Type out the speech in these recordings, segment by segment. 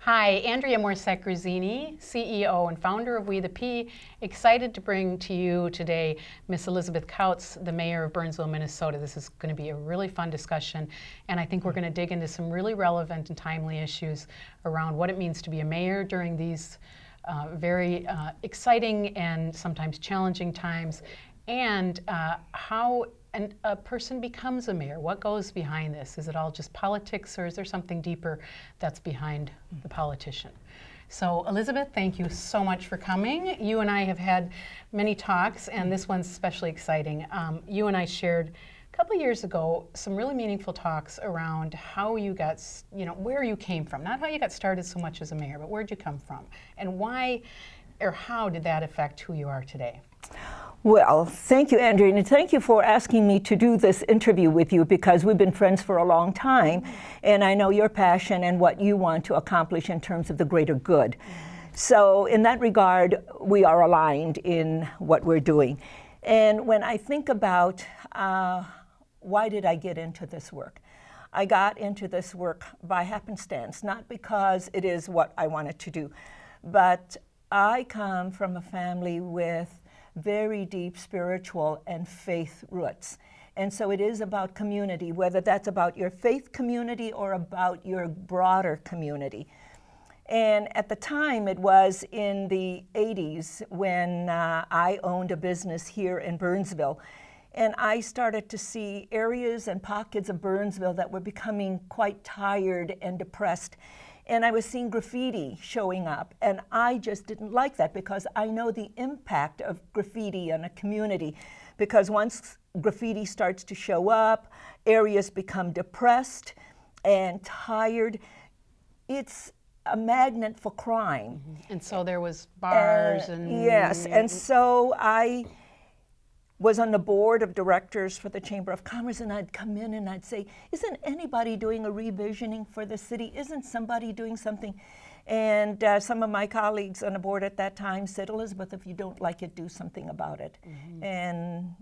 Hi, Andrea Morsek-Gruzzini, CEO and founder of WetheP. Excited to bring to you today Miss Elizabeth Kautz, the mayor of Burnsville, Minnesota. This is going to be a really fun discussion, and I think we're going to dig into some really relevant and timely issues around what it means to be a mayor during these very exciting and sometimes challenging times, and how a person becomes a mayor. What goes behind this? Is it all just politics, or is there something deeper that's behind the politician? So Elizabeth, thank you so much for coming. You and I have had many talks, and this one's especially exciting. You and I shared a couple of years ago some really meaningful talks around how you got, where you came from. Not how you got started so much as a mayor, but where'd you come from? And why or how did that affect who you are today? Well, thank you, Andrea, and thank you for asking me to do this interview with you, because we've been friends for a long time, and I know your passion and what you want to accomplish in terms of the greater good. So in that regard, we are aligned in what we're doing. And when I think about why did I get into this work? I got into this work by happenstance, not because it is what I wanted to do, but I come from a family with very deep spiritual and faith roots. And so it is about community, whether that's about your faith community or about your broader community. And at the time, it was in the 80s when I owned a business here in Burnsville. And I started to see areas and pockets of Burnsville that were becoming quite tired and depressed. And I was seeing graffiti showing up, and I just didn't like that, because I know the impact of graffiti on a community. Because once graffiti starts to show up, areas become depressed and tired. It's a magnet for crime. Mm-hmm. And so there was bars and... Yes, and so I was on the board of directors for the Chamber of Commerce, and I'd come in and I'd say, isn't anybody doing a revisioning for the city? Isn't somebody doing something? And some of my colleagues on the board at that time said, Elizabeth, if you don't like it, do something about it. Mm-hmm. And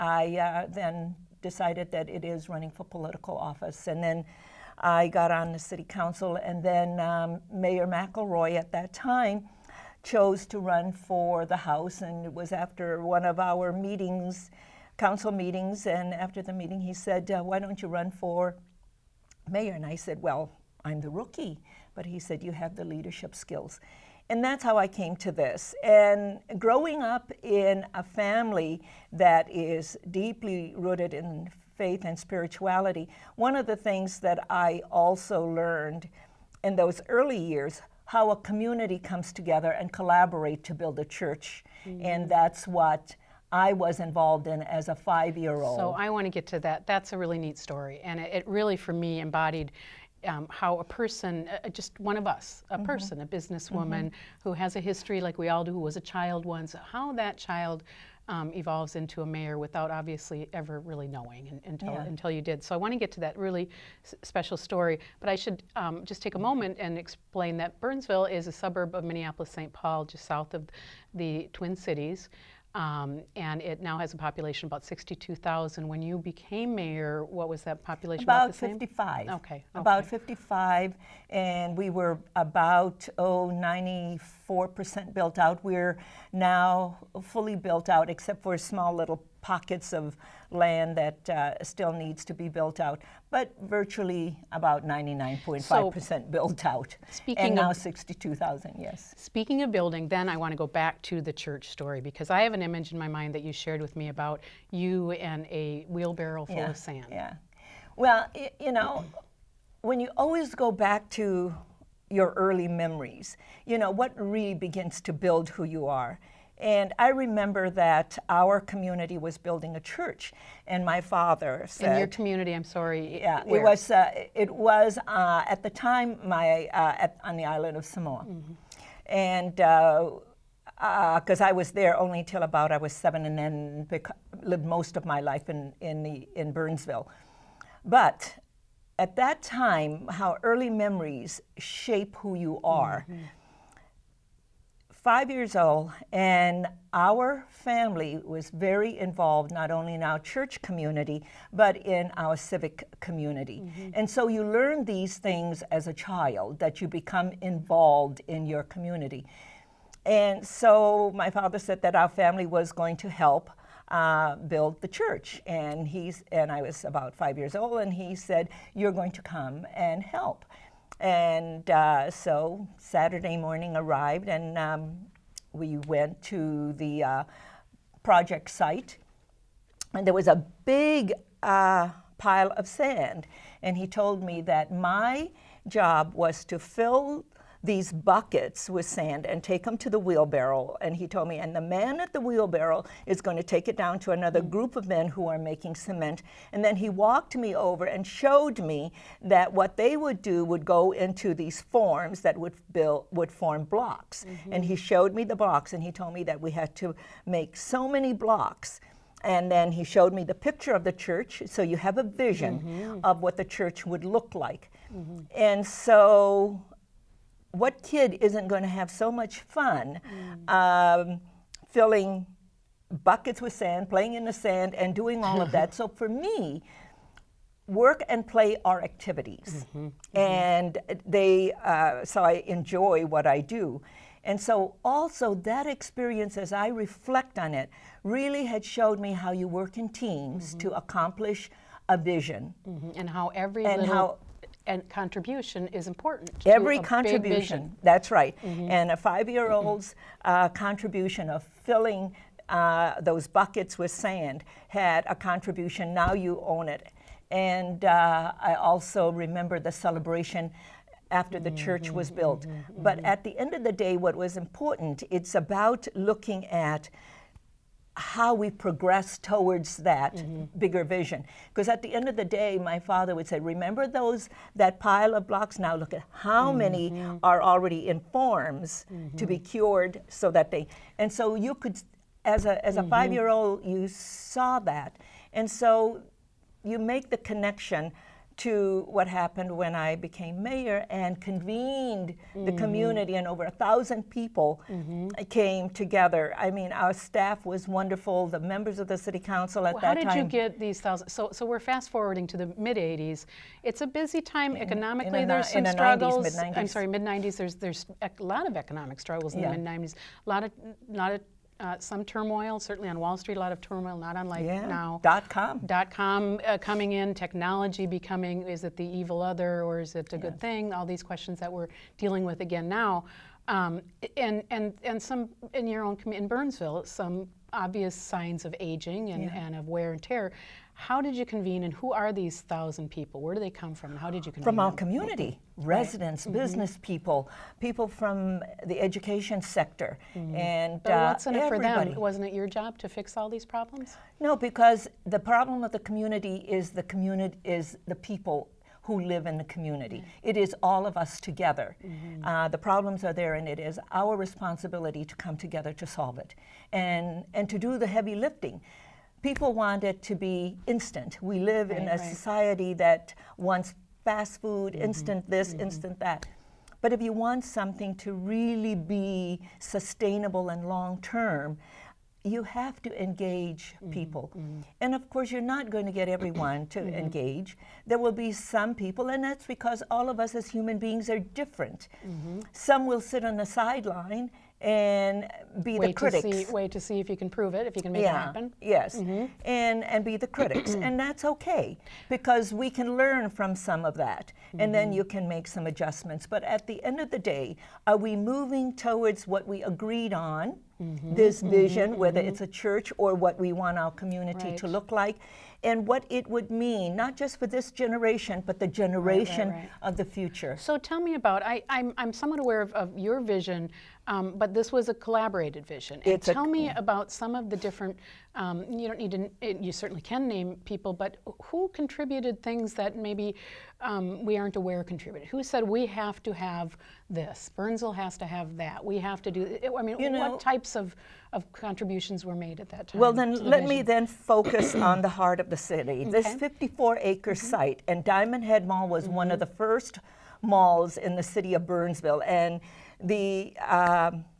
I then decided that it is running for political office. And then I got on the city council, and then Mayor McElroy at that time chose to run for the House, and it was after one of our meetings, council meetings, and after the meeting he said, why don't you run for mayor? And I said, well, I'm the rookie. But he said, you have the leadership skills. And that's how I came to this. And growing up in a family that is deeply rooted in faith and spirituality, one of the things that I also learned in those early years, how a community comes together and collaborate to build a church. Mm-hmm. And that's what I was involved in as a 5-year-old. So I want to get to that. That's a really neat story. And it really, for me, embodied how a person, just one of us, a person, a businesswoman who has a history like we all do, who was a child once, how that child evolves into a mayor without obviously ever really knowing until you did. So I want to get to that really special story, but I should just take a moment and explain that Burnsville is a suburb of Minneapolis-St. Paul, just south of the Twin Cities. And it now has a population of about 62,000. When you became mayor, what was that population? About 55. Okay. About 55, and we were about 94% built out. We're now fully built out, except for small little pockets of land that still needs to be built out, but virtually about 99.5% built out. And now 62,000, yes. Speaking of building, then I want to go back to the church story, because I have an image in my mind that you shared with me about you and a wheelbarrow full of sand. Yeah. Well, when you always go back to your early memories, what really begins to build who you are. And I remember that our community was building a church, and my father said... In your community, I'm sorry. Yeah, where? It was at the time on the island of Samoa. Mm-hmm. And because I was there only till about I was 7, and then lived most of my life in Burnsville. But at that time, how early memories shape who you are. Mm-hmm. 5 years old, and our family was very involved not only in our church community, but in our civic community. And so you learn these things as a child, that you become involved in your community. And so my father said that our family was going to help build the church. And I was about 5 years old, and he said, "You're going to come and help." And so Saturday morning arrived, and we went to the project site, and there was a big pile of sand. And he told me that my job was to fill these buckets with sand and take them to the wheelbarrow. And he told me, and the man at the wheelbarrow is going to take it down to another group of men who are making cement. And then he walked me over and showed me that what they would do would go into these forms that would form blocks. And he showed me the blocks, and he told me that we had to make so many blocks. And then he showed me the picture of the church, so you have a vision of what the church would look like. And so what kid isn't going to have so much fun filling buckets with sand, playing in the sand, and doing all of that? So for me, work and play are activities. And so I enjoy what I do. And so also that experience, as I reflect on it, really had showed me how you work in teams to accomplish a vision. And how every and contribution is important. Every to a contribution, big vision. that's right. And a 5-year-old's contribution of filling those buckets with sand had a contribution. Now you own it. And I also remember the celebration after the church was built. But at the end of the day, what was important, it's about looking at how we progress towards that bigger vision. Because at the end of the day, my father would say, remember that pile of blocks? Now look at how many are already in forms to be cured, so that and so you could, as a 5-year-old, you saw that. And so you make the connection to what happened when I became mayor and convened the community, and over 1,000 people came together. I mean, our staff was wonderful, the members of the city council at that time. How did you get these thousands? So we're fast forwarding to the mid-'80s. It's a busy time economically. There's some struggles. mid-'90s. I'm sorry, mid-'90s. There's a lot of economic struggles in the mid-'90s. A lot of some turmoil, certainly on Wall Street, a lot of turmoil, not unlike now. .com coming in, technology becoming, is it the evil other or is it a good thing? All these questions that we're dealing with again now. And some, in your own community, in Burnsville, some obvious signs of aging and of wear and tear. How did you convene, and who are these 1,000 people? Where do they come from, and how did you convene From our them? community, residents, business people, people from the education sector, and But what's in it for everybody. them? Wasn't it your job to fix all these problems? No, because the problem of the community is the people who live in the community. It is all of us together. The problems are there, and it is our responsibility to come together to solve it and to do the heavy lifting. People want it to be instant. We live in a society that wants fast food, instant this, instant that. But if you want something to really be sustainable and long-term, you have to engage people. And of course, you're not going to get everyone to engage. There will be some people, and that's because all of us as human beings are different. Some will sit on the sideline and be the critics. Wait to see if you can prove it, if you can make it happen. Yes, and be the critics. And that's okay, because we can learn from some of that, and then you can make some adjustments. But at the end of the day, are we moving towards what we agreed on, this vision, whether it's a church or what we want our community to look like, and what it would mean, not just for this generation, but the generation of the future. So tell me about, I'm somewhat aware of your vision, but this was a collaborated vision. And tell me about some of the different, you don't need to, you certainly can name people, but who contributed things that maybe we aren't aware contributed? Who said we have to have this? Burnsville has to have that. We have to do, I mean, what types of contributions were made at that time? Well, then let me then focus on the heart of the city. This 54-acre site, and Diamond Head Mall was one of the first malls in the city of Burnsville, and the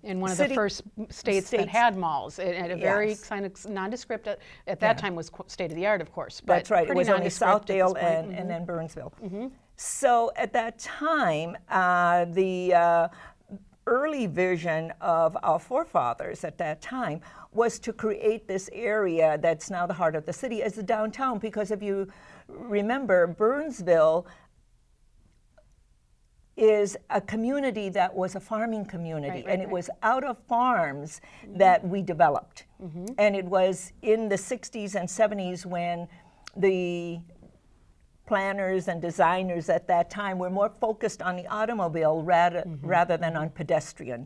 in one of the first states that had malls, and a very kind of nondescript, at that time was state of the art, of course. But that's right. It was only Southdale and then Burnsville. So at that time, the early vision of our forefathers at that time was to create this area that's now the heart of the city as the downtown, because if you remember, Burnsville is a community that was a farming community, and it was out of farms that we developed. And it was in the 60s and 70s when the planners and designers at that time were more focused on the automobile rather than on pedestrian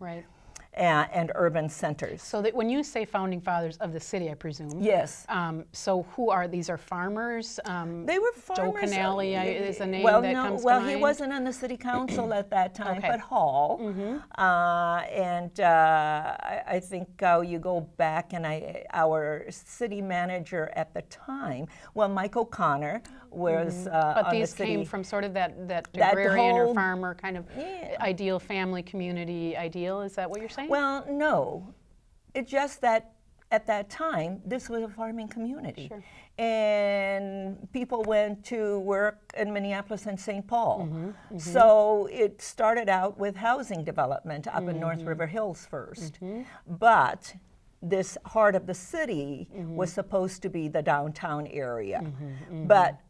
and urban centers. So that when you say founding fathers of the city, I presume. Yes. So who are these? Are farmers? They were farmers. Joe Canale is a name well, that no, comes to well, mind. he wasn't on the city council at that time, but Hall. I think you go back and our city manager at the time, well, Mike O'Connor was but on these the city. came from sort of that agrarian or farmer kind of Yeah. ideal family community ideal. Is that what you're saying? Well, no. It's just that at that time, this was a farming community. Sure. And people went to work in Minneapolis and St. Paul. So it started out with housing development up in North River Hills first. But this heart of the city was supposed to be the downtown area. But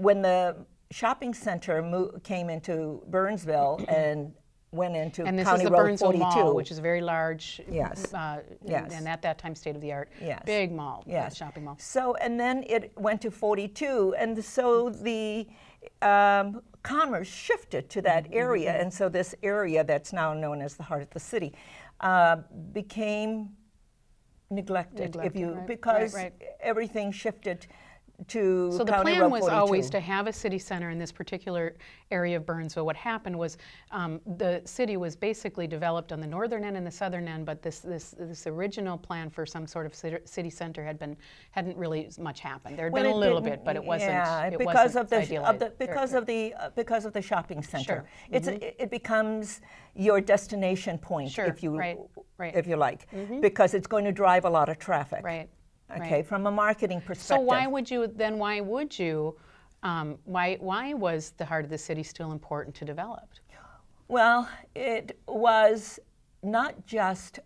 when the shopping center came into Burnsville and went into and this County is the Road Burnsville 42. Mall, which is a very large, Yes. and at that time state of the art, Yes. big mall, Yes. shopping mall. So, and then it went to 42, and so the commerce shifted to that area, and so this area that's now known as the heart of the city became neglected, because everything shifted to So the County plan Road was 42. always to have a city center in this particular area of Burnsville. What happened was the city was basically developed on the northern end and the southern end, but this original plan for some sort of city center hadn't really much happened. There had been a little bit, but it wasn't. Yeah, it because wasn't because of the shopping center. Sure. It becomes your destination point, Sure, if you right. like, because it's going to drive a lot of traffic. Right. Okay, from a marketing perspective. So why was the heart of the city still important to develop? Well, it was not just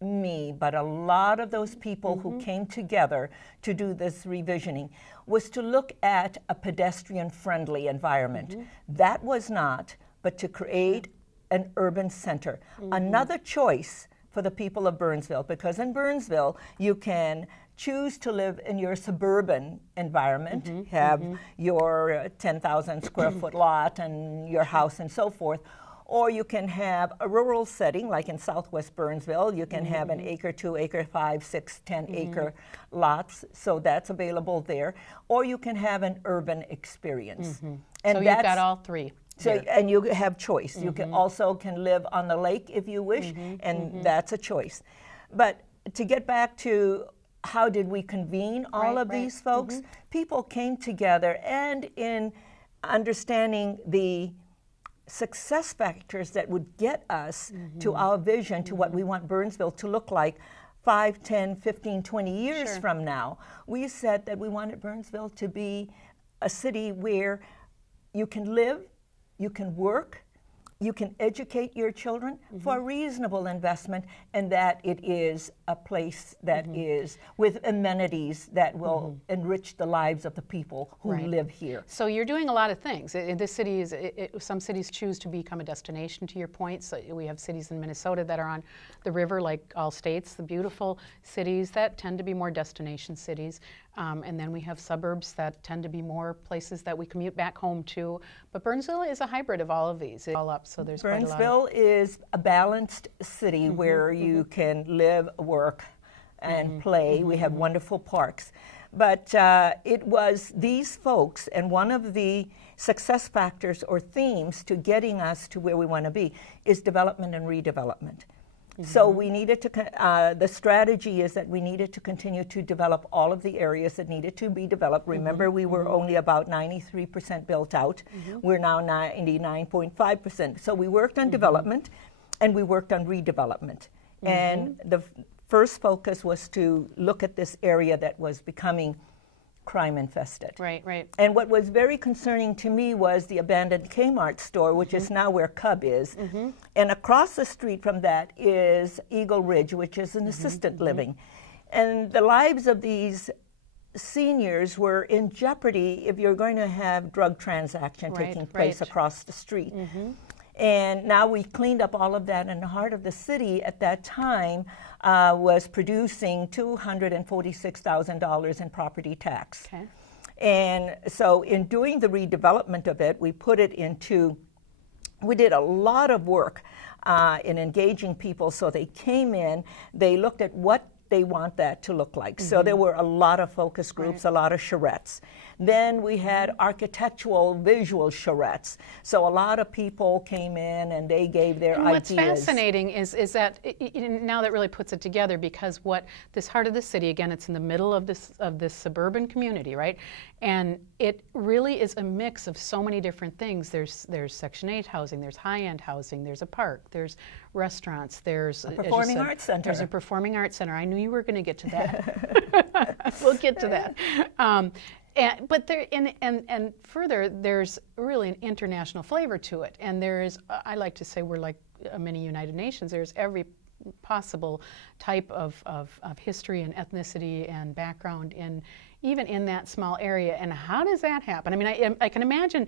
me, but a lot of those people who came together to do this revisioning was to look at a pedestrian-friendly environment. That was not, but to create an urban center. Another choice for the people of Burnsville, because in Burnsville you can choose to live in your suburban environment, have your 10,000 square foot lot and your house and so forth, or you can have a rural setting like in Southwest Burnsville. You can have an acre, 2 acre, 5, 6, 10 acre lots, so that's available there, or you can have an urban experience. And so you've got all three. So, and you have choice. You can also live on the lake if you wish, and that's a choice. But to get back to how did we convene all of these folks, people came together, and in understanding the success factors that would get us to our vision, to what we want Burnsville to look like 5, 10, 15, 20 years from now, we said that we wanted Burnsville to be a city where you can live, you can work, you can educate your children for a reasonable investment, and that it is a place that is with amenities that will enrich the lives of the people who live here. So you're doing a lot of things. This city is, some cities choose to become a destination, to your point. So we have cities in Minnesota that are on the river, like all states, the beautiful cities that tend to be more destination cities. And then we have suburbs that tend to be more places that we commute back home to. But Burnsville is a hybrid of all of these. It's all up, so there's quite a lot. Burnsville is a balanced city where you can live, work, and play. We have wonderful parks. But it was these folks, and one of the success factors or themes to getting us to where we want to be is development and redevelopment. So we needed to, the strategy is that we needed to continue to develop all of the areas that needed to be developed. Remember, we were only about 93% built out. We're now 99.5%. So we worked on development. and we worked on redevelopment. And the first focus was to look at this area that was becoming crime infested. Right, right. And what was very concerning to me was the abandoned Kmart store, which is now where Cub is. And across the street from that is Eagle Ridge, which is an assisted living. And the lives of these seniors were in jeopardy if you're going to have drug transaction taking place across the street. And now we've cleaned up all of that, and the heart of the city at that time was producing $246,000 in property tax. Okay. And so in doing the redevelopment of it, we did a lot of work in engaging people. So they came in, they looked at what they want that to look like. So there were a lot of focus groups, a lot of charrettes. Then we had architectural visual charrettes. So a lot of people came in and they gave their ideas. What's fascinating is that now that really puts it together, because what this heart of the city, again, it's in the middle of this suburban community, right? And it really is a mix of so many different things. There's Section 8 housing, there's high-end housing, there's a park, there's restaurants, there's a performing arts center. There's a performing arts center. I knew you were going to get to that. We'll get to that. But there, and further, there's really an international flavor to it. And there is, I like to say, we're like many United Nations. There's every possible type of history and ethnicity and background even in that small area. And how does that happen? I mean, I can imagine,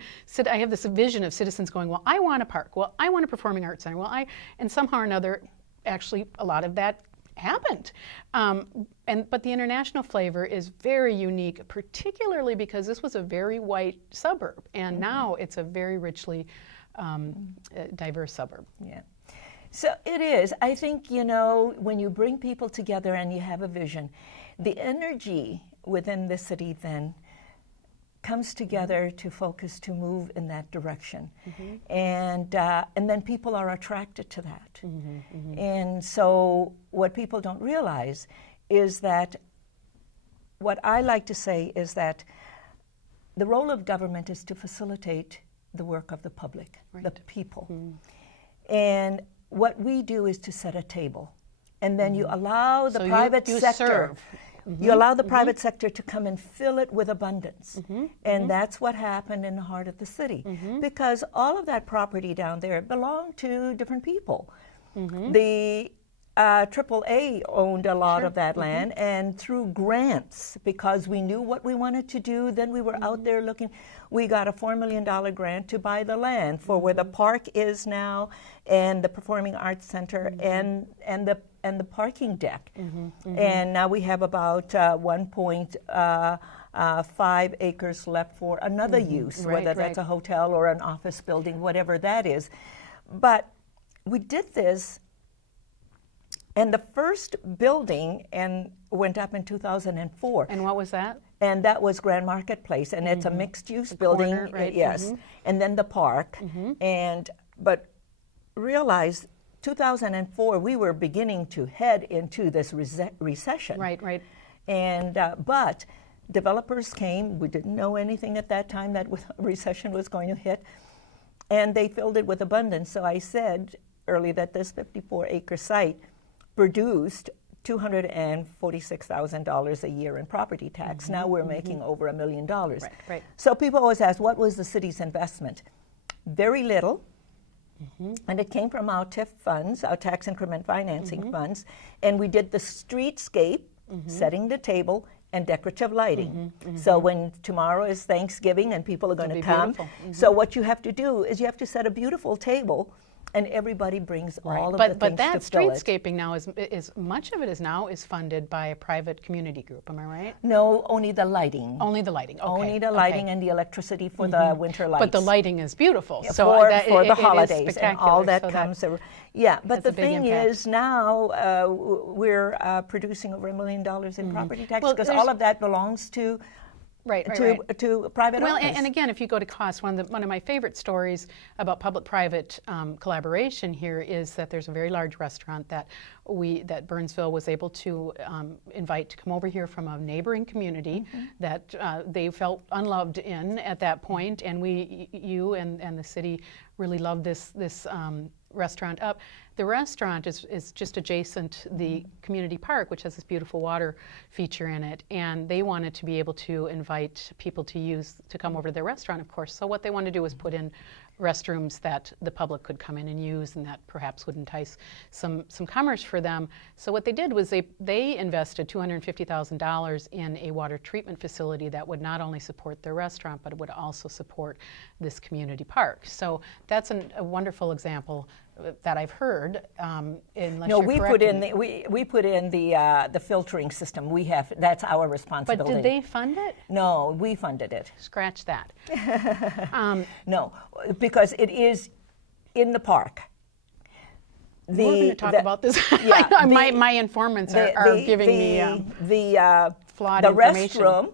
I have this vision of citizens going, well, I want a park. Well, I want a performing arts center. Well, and somehow or another, actually, a lot of that happened. But the international flavor is very unique, particularly because this was a very white suburb, and now it's a very richly diverse suburb. Yeah. So it is. I think, when you bring people together and you have a vision, the energy within the city then comes together to focus, to move in that direction. And then people are attracted to that. And so what people don't realize is that, what I like to say is that the role of government is to facilitate the work of the public, the people. And what we do is to set a table. And then you allow the private sector. You allow the private sector to come and fill it with abundance. And that's what happened in the heart of the city. Because all of that property down there belonged to different people. The AAA owned a lot of that land, and through grants, because we knew what we wanted to do, then we were out there looking. We got a $4 million grant to buy the land for where the park is now, and the Performing Arts Center, and the parking deck. And now we have about 1.5 acres left for another use, whether that's a hotel or an office building, whatever that is. But we did this, and the first building went up in 2004. And what was that? And that was Grand Marketplace, and it's a mixed-use building. Corner, right? Yes, and then the park. But realize 2004, we were beginning to head into this recession. Right. And but developers came. We didn't know anything at that time that recession was going to hit, and they filled it with abundance. So I said early that this 54-acre site produced $246,000 a year in property tax. Now we're making over $1 million. Right. So people always ask, what was the city's investment? Very little. And it came from our TIF funds, our tax increment financing funds, and we did the streetscape, setting the table, and decorative lighting. So when tomorrow is Thanksgiving and people are going to come, so what you have to do is you have to set a beautiful table, and everybody brings all of the things but that to fill it. streetscaping now is much of it is funded by a private community group. Am I right? No, only the lighting. Only the lighting. Okay. Only the lighting and the electricity for the winter lights. But the lighting is beautiful. Yeah, so for that, the it holidays is and all that so comes. Yeah, but the that's a big thing impact. is now we're producing over $1 million in property tax, Well, because there's- all of that belongs to to private Well, owners. and again, if you go to cost, one of my favorite stories about public-private collaboration here is that there's a very large restaurant that Burnsville was able to invite to come over here from a neighboring community that they felt unloved in at that point, and you and the city really loved this restaurant up. The restaurant is just adjacent the community park, which has this beautiful water feature in it, and they wanted to be able to invite people to come over to their restaurant, of course. So what they wanted to do was put in restrooms that the public could come in and use, and that perhaps would entice some commerce for them. So what they did was they invested $250,000 in a water treatment facility that would not only support their restaurant, but it would also support this community park. So that's a wonderful example that I've heard. No, we put in the filtering system. That's our responsibility. But did they fund it? No, we funded it. Scratch that. No, because it is in the park. We're going to talk about this. Yeah, my informants are giving me flawed information. Restroom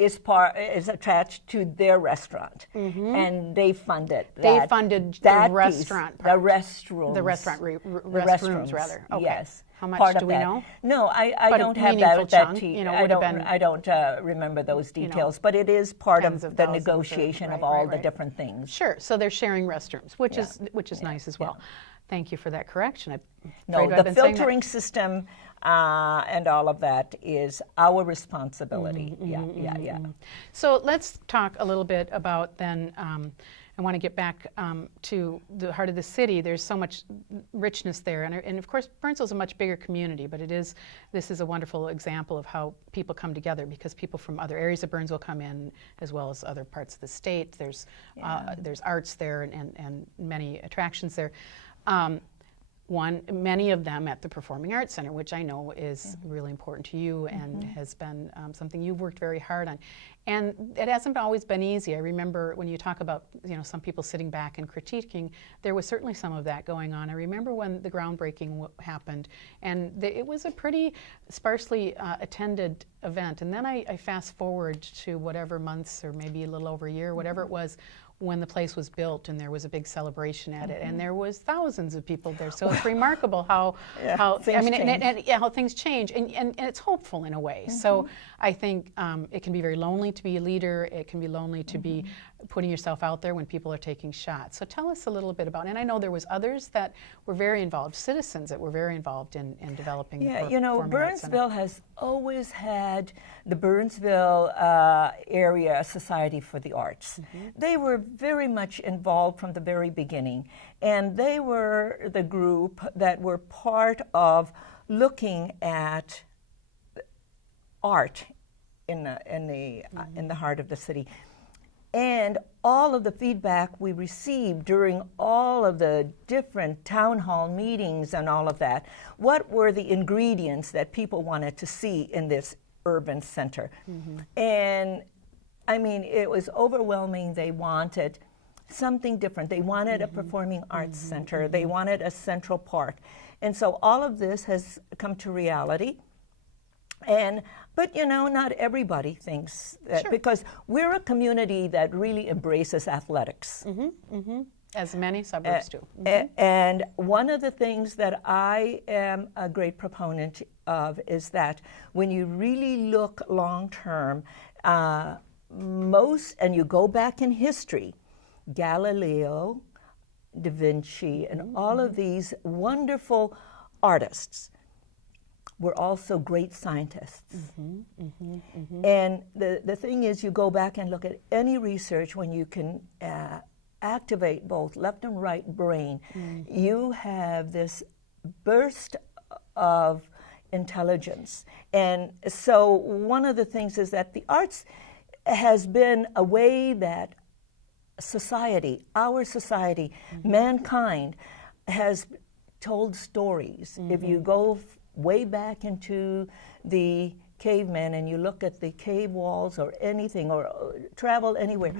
is attached to their restaurant, and they funded that. They funded the restaurant part. The restrooms. The restrooms, rather. Okay. Yes. How much do we know? No, I don't have that. I don't remember those details, but it is part of the negotiation of all the different things. Sure. So they're sharing restrooms, which is nice as well. Thank you for that correction. No, the filtering system and all of that is our responsibility. Yeah. So let's talk a little bit about then. I want to get back to the heart of the city. There's so much richness there, and of course, Burnsville is a much bigger community. But this is a wonderful example of how people come together, because people from other areas of Burnsville come in, as well as other parts of the state. There's arts there and many attractions there. Many of them at the Performing Arts Center, which I know is really important to you and has been something you've worked very hard on. And it hasn't always been easy. I remember when you talk about some people sitting back and critiquing, there was certainly some of that going on. I remember when the groundbreaking happened, and it was a pretty sparsely attended event. And then I fast forward to whatever months, or maybe a little over a year, whatever it was, when the place was built, and there was a big celebration at it, and there was thousands of people there. So it's remarkable how things change, and it's hopeful in a way. So I think it can be very lonely to be a leader. It can be lonely to be putting yourself out there when people are taking shots. So tell us a little bit about it. And I know there was others that were very involved, citizens that were very involved in developing the Performing Arts Center. Burnsville has always had the Burnsville Area Society for the Arts. They were very much involved from the very beginning, and they were the group that were part of looking at art in the heart of the city. And all of the feedback we received during all of the different town hall meetings and all of that, what were the ingredients that people wanted to see in this urban center? And I mean, it was overwhelming. They wanted something different. They wanted a performing arts center. They wanted a central park. And so all of this has come to reality. But not everybody thinks that, because we're a community that really embraces athletics. As many suburbs do. And one of the things that I am a great proponent of is that when you really look long term, and you go back in history, Galileo, Da Vinci, and all of these wonderful artists were also great scientists. And the thing is, you go back and look at any research when you can activate both left and right brain, you have this burst of intelligence. And so one of the things is that the arts has been a way that society, our society, mankind, has told stories. If you go way back into the cavemen and you look at the cave walls or anything, or travel anywhere,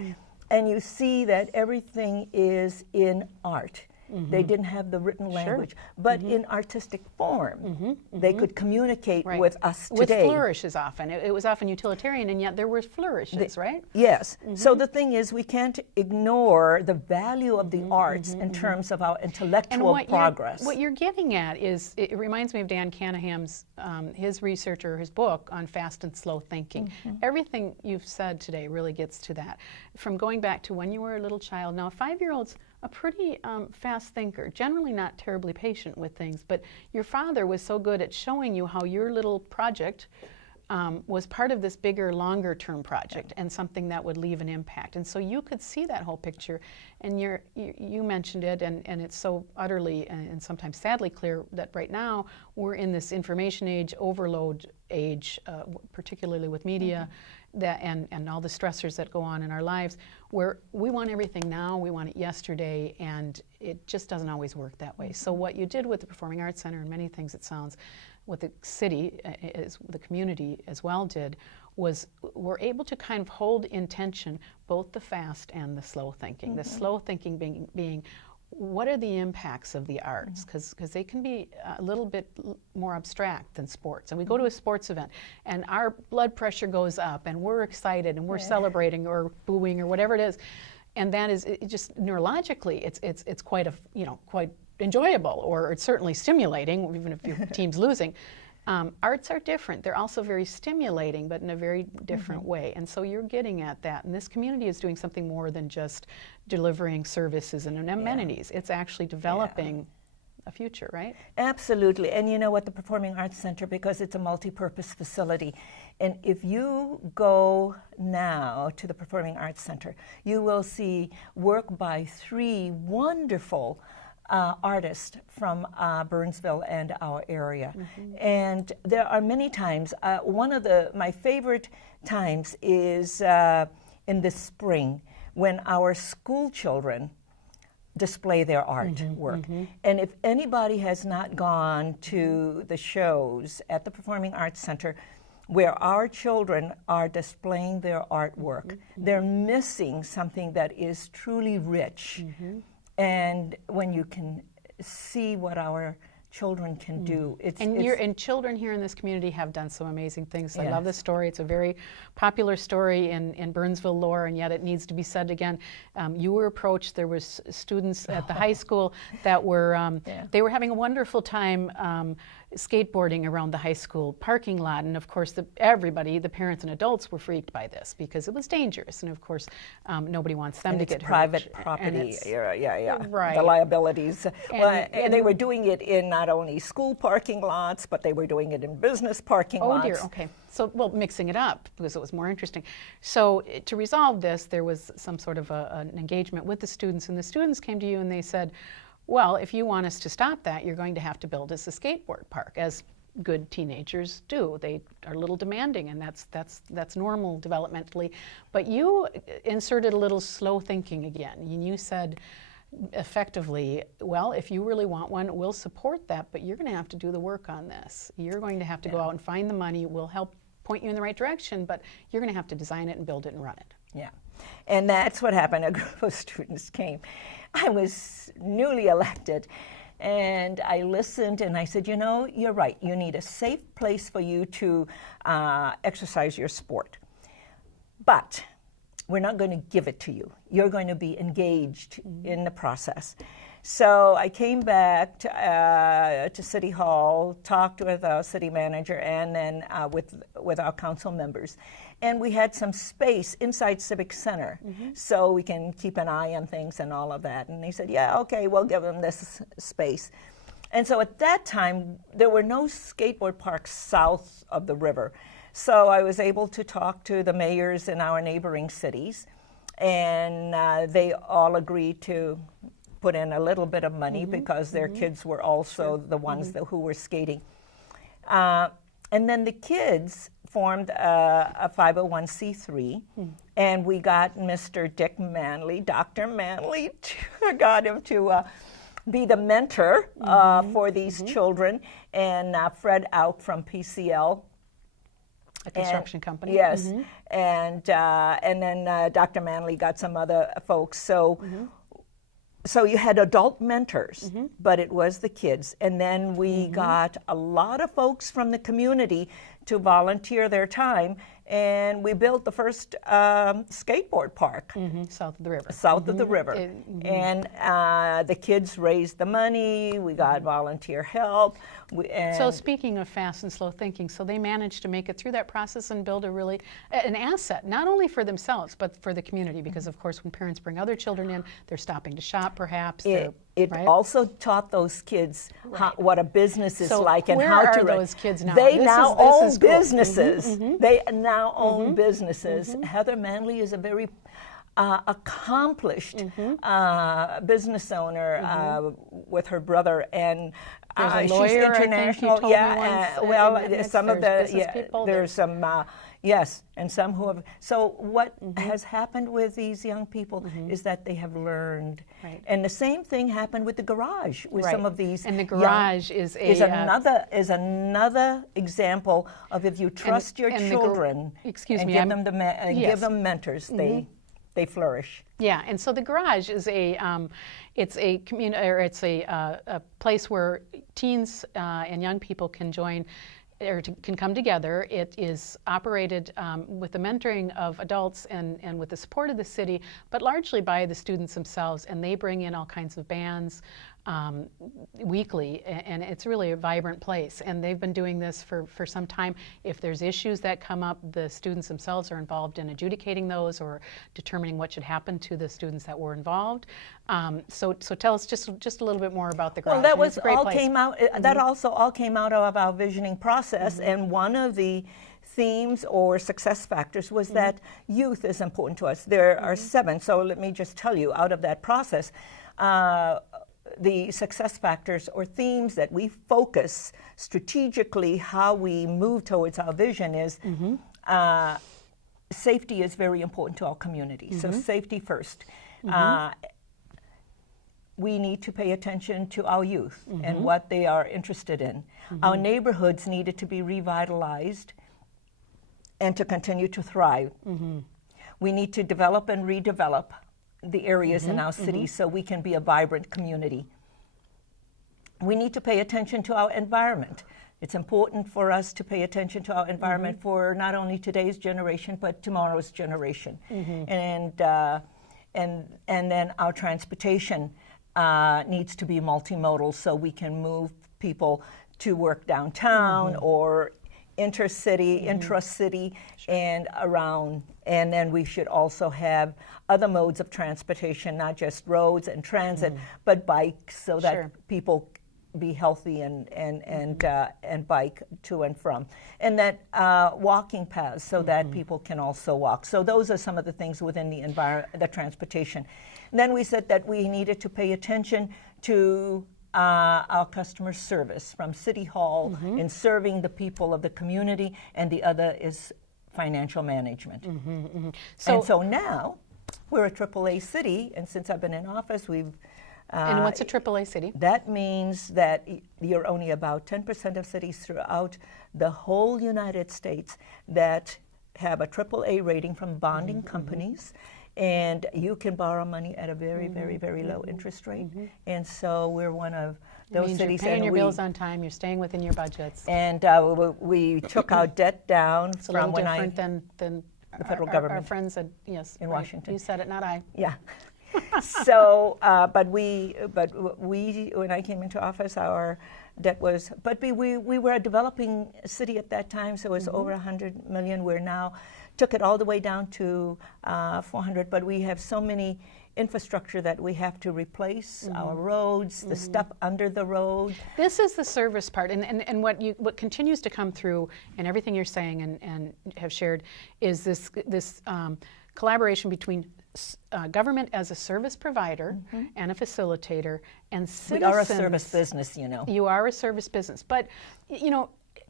and you see that everything is in art. They didn't have the written language, but in artistic form. They could communicate with us today. With flourishes often. It was often utilitarian, and yet there were flourishes, right? Yes. So the thing is, we can't ignore the value of the arts in terms of our intellectual progress. What you're getting at is, it reminds me of Dan Canaham's, his research or his book on fast and slow thinking. Everything you've said today really gets to that. From going back to when you were a little child. Now, 5-year-olds a pretty fast thinker, generally not terribly patient with things, but your father was so good at showing you how your little project was part of this bigger, longer-term project and something that would leave an impact. And so you could see that whole picture, and you mentioned it, and it's so utterly and sometimes sadly clear that right now we're in this information age, overload age, particularly with media, that and all the stressors that go on in our lives, where we want everything now, we want it yesterday, and it just doesn't always work that way. So what you did with the Performing Arts Center, and many things it sounds, what the city, the community as well did, was we're able to kind of hold in tension both the fast and the slow thinking. The slow thinking being what are the impacts of the arts? Because they can be a little bit more abstract than sports. And we go to a sports event, and our blood pressure goes up, and we're excited, and we're celebrating or booing or whatever it is. And that is just neurologically, it's quite quite enjoyable, or it's certainly stimulating, even if your team's losing. Arts are different. They're also very stimulating, but in a very different way. And so you're getting at that. And this community is doing something more than just delivering services and amenities. It's actually developing a future, right? Absolutely. And you know what, the Performing Arts Center, because it's a multi-purpose facility, and if you go now to the Performing Arts Center, you will see work by 3 wonderful artists from Burnsville and our area. And there are many times, one of my favorite times is in the spring when our school children display their artwork. And if anybody has not gone to the shows at the Performing Arts Center where our children are displaying their artwork, they're missing something that is truly rich. And when you can see what our children can do, and children here in this community have done some amazing things. I love this story. It's a very popular story in Burnsville lore, and yet it needs to be said again. You were approached. There was students at the high school that were they were having a wonderful time skateboarding around the high school parking lot, and of course everybody, the parents and adults, were freaked by this because it was dangerous, and of course nobody wants them to get hurt. Private property, right. The liabilities. And they were doing it in not only school parking lots, but they were doing it in business parking lots. Oh dear, okay. So, well, mixing it up because it was more interesting. So to resolve this, there was some sort of an engagement with the students, and the students came to you and they said, well, if you want us to stop that, you're going to have to build us a skateboard park, as good teenagers do. They are a little demanding, and that's normal developmentally. But you inserted a little slow thinking again, and you said effectively, well, if you really want one, we'll support that, but you're going to have to do the work on this. You're going to have to go out and find the money. We'll help point you in the right direction, but you're going to have to design it and build it and run it. Yeah, and that's what happened. A group of students came. I was newly elected, and I listened, and I said, you know, you're right. You need a safe place for you to exercise your sport. But we're not going to give it to you. You're going to be engaged in the process. So I came back to City Hall, talked with our city manager, and then with our council members. And we had some space inside Civic Center so we can keep an eye on things and all of that. And they said, yeah, okay, we'll give them this space. And so at that time, there were no skateboard parks south of the river. So I was able to talk to the mayors in our neighboring cities, and they all agreed to put in a little bit of money because their kids were also the ones who were skating. And then the kids formed a 501c3, and we got Mr. Dick Manley, Dr. Manley, got him to be the mentor for these children, and Fred Auk from PCL. A construction company. Yes, and then Dr. Manley got some other folks. So you had adult mentors, but it was the kids. And then we got a lot of folks from the community to volunteer their time and we built the first skateboard park South of the river. south of the river. And the kids raised the money. We got volunteer help. So speaking of fast and slow thinking, so they managed to make it through that process and build an asset, not only for themselves, but for the community, because of course when parents bring other children in, they're stopping to shop perhaps. It right? also taught those kids what a business is So like and where how to are run. those kids now? They This now is- this own is cool. businesses. They now own businesses. Heather Manley is a very accomplished business owner with her brother, and There's a she's lawyer, I think you international. told me once, Well, in the mix. some of There's the business people, there's some. Yes, and some who have. So what has happened with these young people is that they have learned, Right. and the same thing happened with the garage with some of these. And the garage is another example of if you trust your and the children excuse and me, give I'm- them give yes. them mentors, they flourish. Yeah, and so the garage is it's a place where teens and young people can join or can come together. It is operated with the mentoring of adults and with the support of the city, but largely by the students themselves, and they bring in all kinds of bands weekly, and it's really a vibrant place, and they've been doing this for some time. If there's issues that come up, the students themselves are involved in adjudicating those or determining what should happen to the students that were involved. So tell us just a little bit more about the garage. Well, that I mean, was it's a great all place. came out. That also all came out of our visioning process, and one of the themes or success factors was that youth is important to us. There are 7, so let me just tell you, out of that process, the success factors or themes that we focus strategically, how we move towards our vision is safety is very important to our community. So safety first. We need to pay attention to our youth and what they are interested in. Our neighborhoods needed to be revitalized and to continue to thrive. We need to develop and redevelop the areas in our city so we can be a vibrant community. We need to pay attention to our environment. It's important for us to pay attention to our environment for not only today's generation but tomorrow's generation. And then our transportation needs to be multimodal so we can move people to work downtown or intercity, intra-city, and around. And then we should also have other modes of transportation, not just roads and transit, but bikes, so that people be healthy and bike to and from. And that walking paths, so that people can also walk. So those are some of the things within the transportation. And then we said that we needed to pay attention to our customer service from City Hall in serving the people of the community, and the other is financial management. So now we're a AAA city, and since I've been in office, we've and what's a AAA city? That means that you're only about 10% of cities throughout the whole United States that have a AAA rating from bonding companies. And you can borrow money at a very, very, very low interest rate. And so we're one of those means cities. You're paying your bills on time, you're staying within your budgets. And we took our debt down It's a from little when different than the federal our government friends said, yes. in right. Washington. You said it, not I. Yeah. So, but we, when I came into office, our debt was, but we were a developing city at that time, so it was over 100 million. We're now, took it all the way down to 400, but we have so many infrastructure that we have to replace, our roads, the stuff under the road. This is the service part, and what continues to come through in everything you're saying and have shared is this collaboration between government as a service provider and a facilitator and citizens. We are a service business, you know. You are a service business, but you know,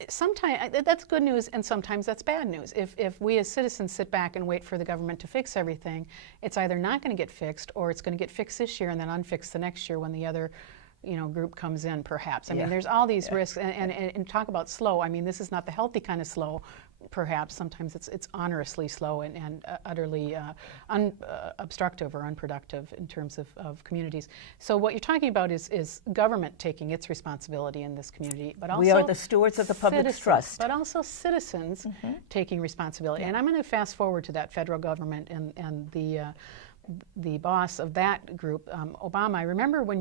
sometimes that's good news and sometimes that's bad news. If we as citizens sit back and wait for the government to fix everything, it's either not going to get fixed or it's going to get fixed this year and then unfixed the next year when the other group comes in, perhaps. I mean, there's all these risks, and talk about slow. I mean, this is not the healthy kind of slow. perhaps sometimes it's honorously slow and utterly obstructive or unproductive in terms of communities. So what you're talking about is government taking its responsibility in this community, but also we are the stewards of the public's trust. But also citizens taking responsibility. And I'm going to fast forward to that federal government and the boss of that group, Obama. I remember when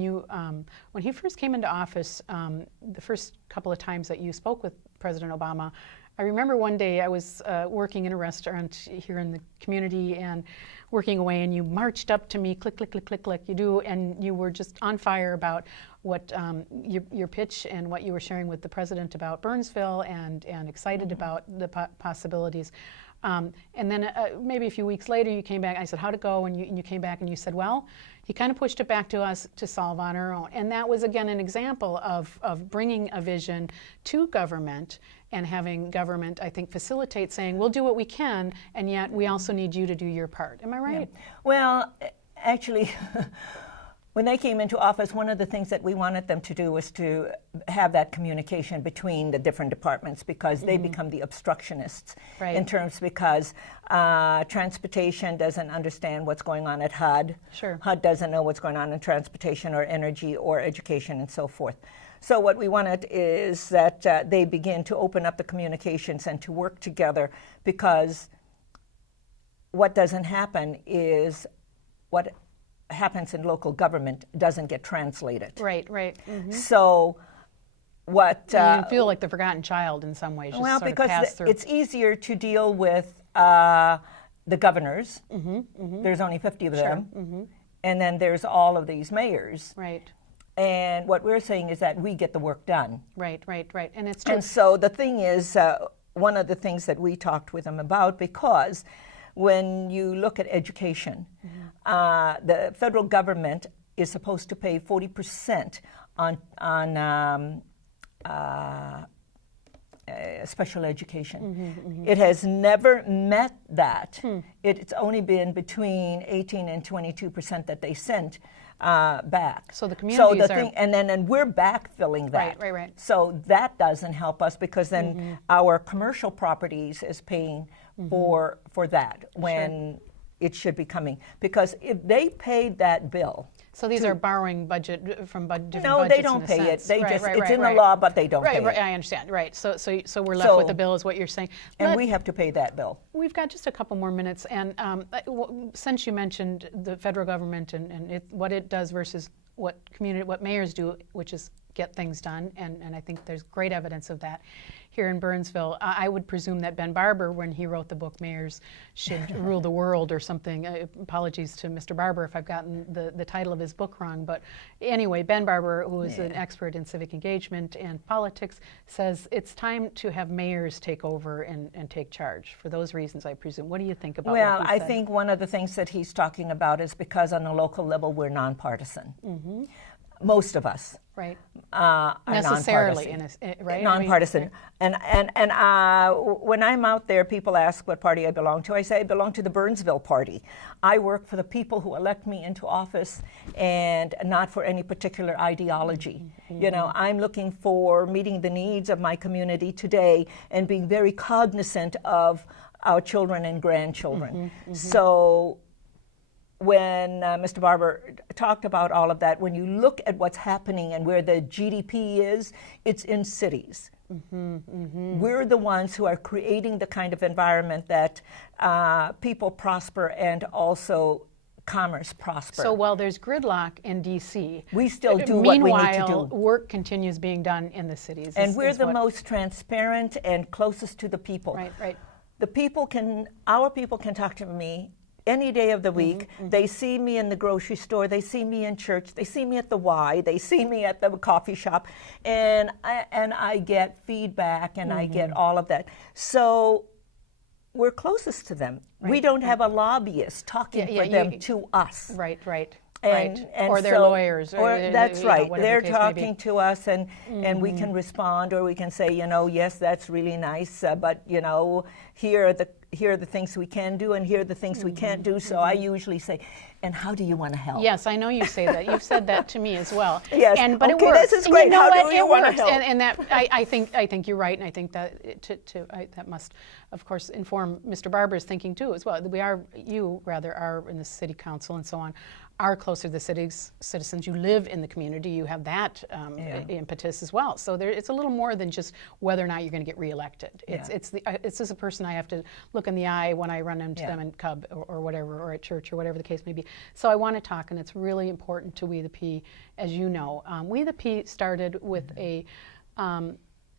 he first came into office, the first couple of times that you spoke with President Obama, I remember one day I was working in a restaurant here in the community and working away, and you marched up to me, click, click, click, click, like you do, and you were just on fire about what your pitch and what you were sharing with the president about Burnsville, and excited about the possibilities. And then maybe a few weeks later you came back, I said, how'd it go? And you came back and you said, well, he kind of pushed it back to us to solve on our own. And that was, again, an example of bringing a vision to government and having government, I think, facilitate saying, we'll do what we can, and yet we also need you to do your part. Am I right? Yeah. Well, actually, when they came into office, one of the things that we wanted them to do was to have that communication between the different departments, because they become the obstructionists in terms, because transportation doesn't understand what's going on at HUD. Sure. HUD doesn't know what's going on in transportation or energy or education and so forth. So what we wanted is that they begin to open up the communications and to work together, because what doesn't happen is what happens in local government doesn't get translated. Right. So what... you feel like the forgotten child in some ways. Just well, sort of because pass through. it's easier to deal with the governors. There's only 50 of them. And then there's all of these mayors. Right. And what we're saying is that we get the work done. Right. And it's true. And so the thing is, one of the things that we talked with them about, because when you look at education, the federal government is supposed to pay 40% on special education. It has never met that. It's only been between 18 and 22% that they sent back. So the communities and we're backfilling that. Right. So that doesn't help us, because then our commercial properties is paying for that when it should be coming. Because if they paid that bill. So these are borrowing budget from different budgets. No, they don't pay it. They it's in the law, but they don't pay it. Right, I understand. Right. So we're left with the bill, is what you're saying. And we have to pay that bill. We've got just a couple more minutes, and since you mentioned the federal government and what it does versus what mayors do, which is get things done, and I think there's great evidence of that here in Burnsville. I would presume that Ben Barber, when he wrote the book Mayors Should Rule the World or something, apologies to Mr. Barber if I've gotten the title of his book wrong, but anyway, Ben Barber, who is an expert in civic engagement and politics, says it's time to have mayors take over and take charge. For those reasons, I presume. What do you think about Well, what he I said? think one of the things that he's talking about is because on the local level we're nonpartisan. Most of us. Right. Are necessarily, nonpartisan. Right? Nonpartisan. And when I'm out there, people ask what party I belong to. I say I belong to the Burnsville Party. I work for the people who elect me into office, and not for any particular ideology. You know, I'm looking for meeting the needs of my community today and being very cognizant of our children and grandchildren. So when Mr. Barber talked about all of that, when you look at what's happening and where the GDP is, it's in cities. We're the ones who are creating the kind of environment that people prosper and also commerce prosper. So while there's gridlock in D.C., we still do what we need to do. Meanwhile, work continues being done in the cities. And we're the most transparent and closest to the people. Right. Our people can talk to me any day of the week. They see me in the grocery store, they see me in church, they see me at the Y, they see me at the coffee shop, and I get feedback and I get all of that. So we're closest to them. We don't have a lobbyist talking for them to us. Right. And or their lawyers. That's right. They're the talking to us, and we can respond, or we can say, yes, that's really nice, but here are here are the things we can do, and here are the things we can't do. So I usually say, and how do you want to help? Yes, I know you say that. You've said that to me as well. Yes. But okay, it works. this is great. And you know how what? do you It want to works. help? And that I think you're right, and I think that that must, of course, inform Mr. Barber's thinking too as well. You are in the city council and so on, are closer to the city's citizens. You live in the community. You have that impetus as well. So it's a little more than just whether or not you're going to get reelected. It's as a person I have to look in the eye when I run into them in Cub or whatever, or at church or whatever the case may be. So I want to talk, and it's really important to WetheP, as you know. WetheP started with a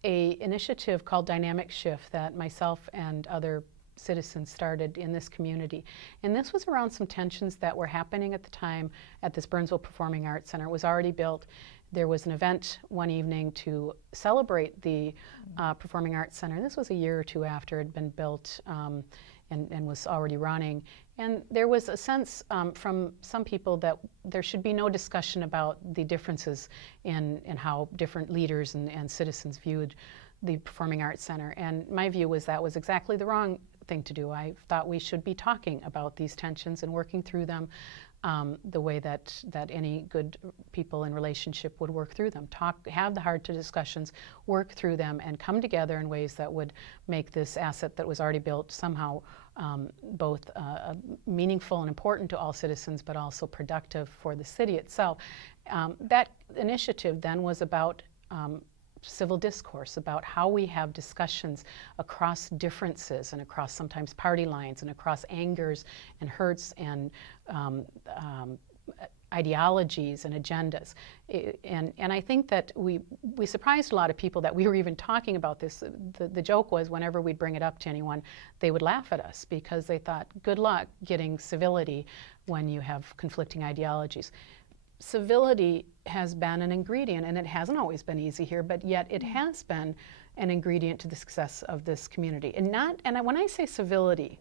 initiative called Dynamic Shift that myself and other citizens started in this community. And this was around some tensions that were happening at the time at this Burnsville Performing Arts Center. It was already built. There was an event one evening to celebrate the Performing Arts Center. This was a year or two after it had been built and was already running. And there was a sense from some people that there should be no discussion about the differences in how different leaders and citizens viewed the Performing Arts Center. And my view was that was exactly the wrong thing to do. I thought we should be talking about these tensions and working through them the way that any good people in relationship would work through them. Have the hard discussions, work through them, and come together in ways that would make this asset that was already built somehow both meaningful and important to all citizens, but also productive for the city itself. That initiative then was about civil discourse, about how we have discussions across differences and across sometimes party lines and across angers and hurts and ideologies and agendas. And I think that we surprised a lot of people that we were even talking about this. The joke was whenever we'd bring it up to anyone, they would laugh at us because they thought, good luck getting civility when you have conflicting ideologies. Civility has been an ingredient, and it hasn't always been easy here, but yet it has been an ingredient to the success of this community. And when I say civility,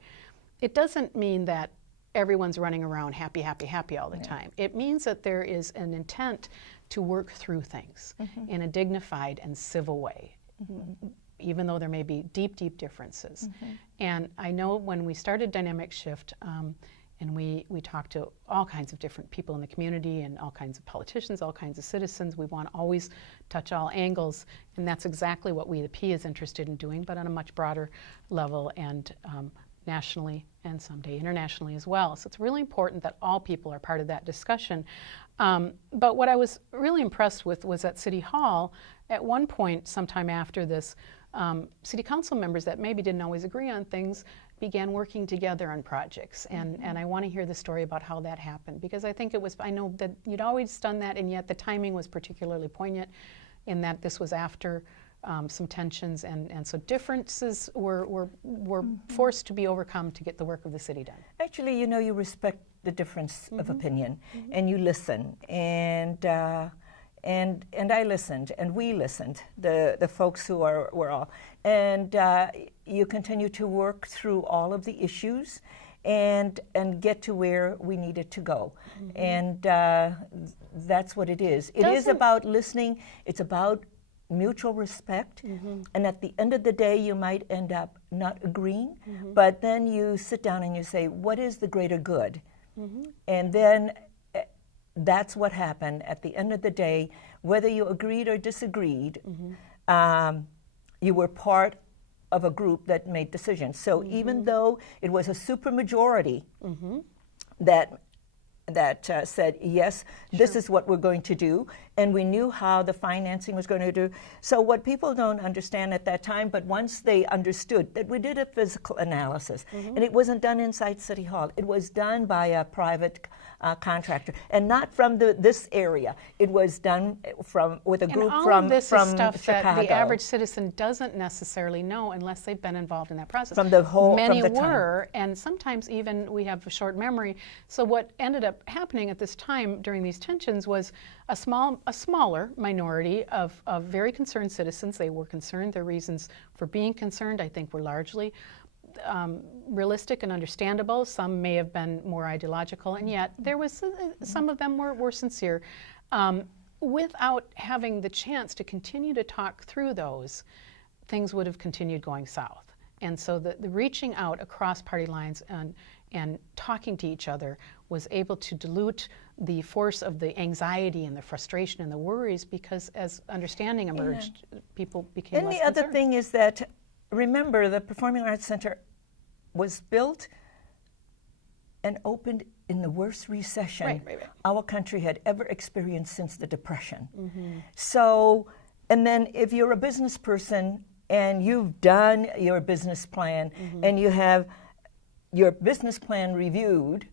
it doesn't mean that everyone's running around happy, happy, happy all the time. It means that there is an intent to work through things in a dignified and civil way, even though there may be deep, deep differences. And I know when we started Dynamic Shift, and we talked to all kinds of different people in the community and all kinds of politicians, all kinds of citizens. We want to always touch all angles, and that's exactly what WetheP is interested in doing, but on a much broader level and nationally and someday internationally as well. So it's really important that all people are part of that discussion. But what I was really impressed with was at City Hall, at one point sometime after this, city council members that maybe didn't always agree on things began working together on projects. And I want to hear the story about how that happened, because I think I know that you'd always done that, and yet the timing was particularly poignant in that this was after some tensions, and so differences were forced to be overcome to get the work of the city done. Actually, you respect the difference of opinion, and you listen, and I listened, and we listened, the folks who were all, and you continue to work through all of the issues and get to where we needed to go. And that's what it is. It is about listening. It's about mutual respect. And at the end of the day, you might end up not agreeing, but then you sit down and you say, what is the greater good? And then that's what happened at the end of the day. Whether you agreed or disagreed, you were part of a group that made decisions. So even though it was a supermajority that said, yes, this is what we're going to do, and we knew how the financing was going to do. So what people don't understand at that time, but once they understood that we did a physical analysis, and it wasn't done inside City Hall, it was done by a private contractor, and not from this area. It was done with a group from this from is stuff Chicago. that the average citizen doesn't necessarily know unless they've been involved in that process. From Many the time. were, and sometimes even we have a short memory. So what ended up happening at this time during these tensions was a smaller minority of very concerned citizens. They were concerned. Their reasons for being concerned, I think, were largely realistic and understandable. Some may have been more ideological, and yet there was some of them were sincere. Without having the chance to continue to talk through those, things would have continued going south. And so the reaching out across party lines and talking to each other was able to dilute the force of the anxiety and the frustration and the worries, because as understanding emerged, people became And less the other concerned. thing is that, remember, the Performing Arts Center was built and opened in the worst recession Right. our country had ever experienced since the Depression. So, and then if you're a business person and you've done your business plan and you have your business plan reviewed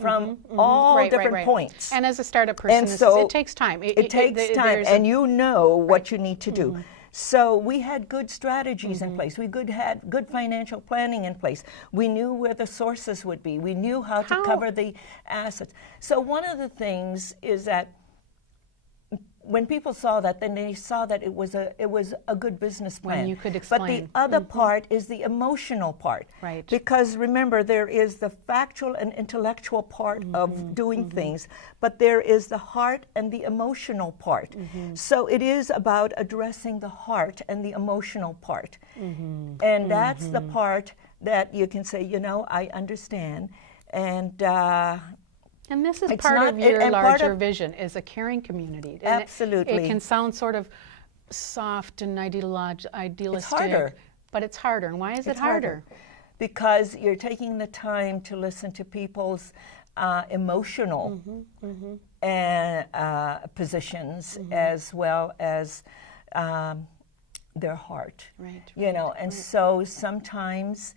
from all different points. And as a startup person, And so it takes time. It takes time, and you know what you need to do. So we had good strategies in place. We had good financial planning in place. We knew where the sources would be. We knew how to cover the assets. So one of the things is that when people saw that, then they saw that it was a good business plan. When you could explain. But the other part is the emotional part. Right. Because remember, there is the factual and intellectual part of doing things, but there is the heart and the emotional part. So it is about addressing the heart and the emotional part. And that's the part that you can say, you know, I understand. And this is It's part not- of your and part larger of- vision, is a caring community. And Absolutely. It can sound sort of soft and idealistic. harder. But it's harder. And why is it It's harder? Because you're taking the time to listen to people's emotional positions as well as their heart. Right, You know, and so sometimes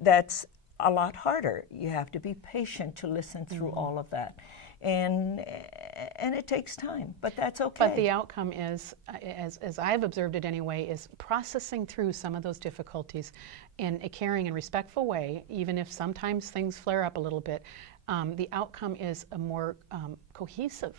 that's a lot harder. You have to be patient to listen through all of that. And it takes time, but that's okay. But the outcome is, as I've observed it anyway, is processing through some of those difficulties in a caring and respectful way, even if sometimes things flare up a little bit. The outcome is a more cohesive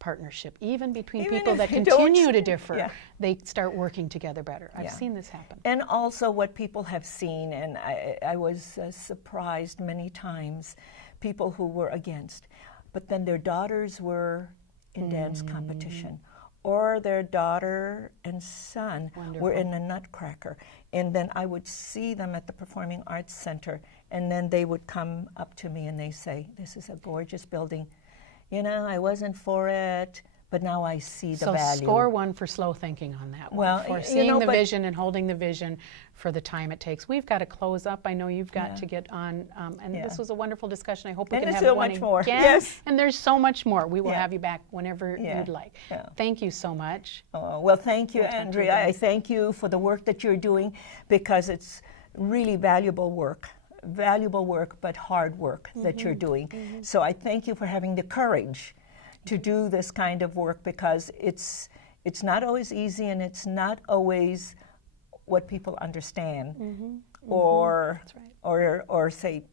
partnership, even between Even people if that you don't- continue to differ. Yeah. They start working together better. I've Yeah. seen this happen. And also what people have seen, and I was surprised many times, people who were against, but then their daughters were in dance competition, or their daughter and son were in a Nutcracker. And then I would see them at the Performing Arts Center, and then they would come up to me and they say, "This is a gorgeous building. You know, I wasn't for it, but now I see the So value." score one for slow thinking on that one, Well, for you seeing know, the but- vision and holding the vision for the time it takes. We've got to close up. I know you've got to get on, and Yeah. this was a wonderful discussion. I hope we And can there's have so it one much more. again. Yes. And there's so much more. We will Yeah. have you back whenever Yeah. you'd like. Yeah. Thank you so much. Well, thank you, We'll talk to you Andrea. again. I thank you for the work that you're doing, because it's really valuable work, but hard work that you're doing. So I thank you for having the courage to do this kind of work, because it's not always easy, and it's not always what people understand or That's right. or say,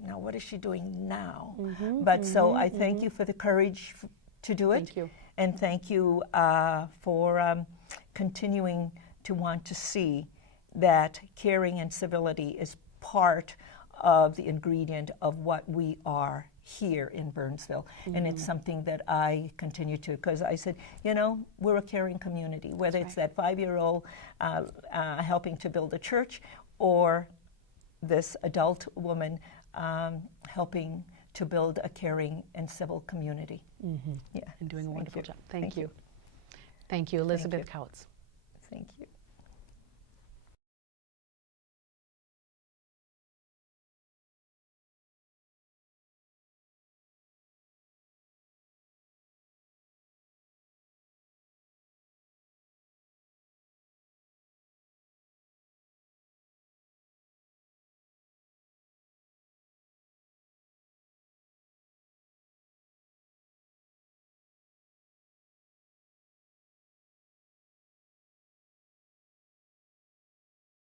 "Now what is she doing now?" But so I thank you for the courage to do it. Thank you. And thank you for continuing to want to see that caring and civility is part of the ingredient of what we are here in Burnsville. And it's something that I continue to, because I said, you know, we're a caring community, whether it's that 5-year-old helping to build a church, or this adult woman helping to build a caring and civil community. Yeah. And doing a Thank wonderful you. job. Thank you. Thank you, Elizabeth Kautz. Thank you.